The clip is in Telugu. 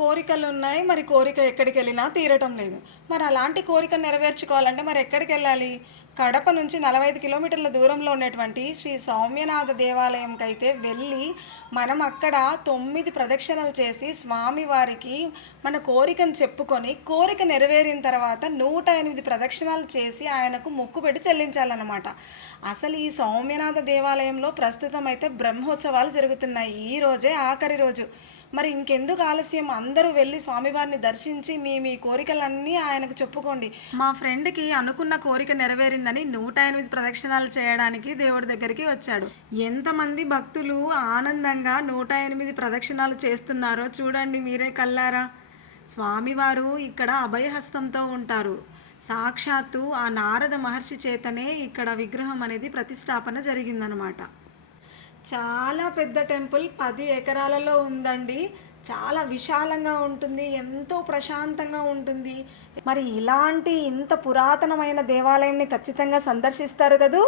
కోరికలు ఉన్నాయి. మరి కోరిక ఎక్కడికి వెళ్ళినా తీరటం లేదు. మరి అలాంటి కోరిక నెరవేర్చుకోవాలంటే మరి ఎక్కడికి వెళ్ళాలి? కడప నుంచి 45 కిలోమీటర్ల దూరంలో ఉన్నటువంటి శ్రీ సౌమ్యనాథ దేవాలయంకి అయితే వెళ్ళి మనం అక్కడ 9 ప్రదక్షిణలు చేసి స్వామివారికి మన కోరికను చెప్పుకొని కోరిక నెరవేరిన తర్వాత 108 ప్రదక్షిణాలు చేసి ఆయనకు మొక్కు పెట్టి చెల్లించాలన్నమాట. అసలు ఈ సౌమ్యనాథ దేవాలయంలో ప్రస్తుతం అయితే బ్రహ్మోత్సవాలు జరుగుతున్నాయి. ఈ రోజే ఆఖరి రోజు. మరి ఇంకెందుకు ఆలస్యం? అందరూ వెళ్ళి స్వామివారిని దర్శించి మీ మీ కోరికలన్నీ ఆయనకు చెప్పుకోండి. మా ఫ్రెండ్కి అనుకున్న కోరిక నెరవేరిందని 108 ప్రదక్షిణాలు చేయడానికి దేవుడి దగ్గరికి వచ్చాడు. ఎంతమంది భక్తులు ఆనందంగా 108 ప్రదక్షిణాలు చేస్తున్నారో చూడండి మీరే కల్లారా. స్వామివారు ఇక్కడ అభయహస్తంతో ఉంటారు. సాక్షాత్తు ఆ నారద మహర్షి చేతనే ఇక్కడ విగ్రహం అనేది ప్రతిష్టాపన జరిగిందనమాట. చాలా పెద్ద టెంపుల్, 10 ఎకరాలలో ఉందండి. చాలా విశాలంగా ఉంటుంది, ఎంతో ప్రశాంతంగా ఉంటుంది. మరి ఇలాంటి ఇంత పురాతనమైన దేవాలయంని ఖచ్చితంగా సందర్శిస్తారు కదూ.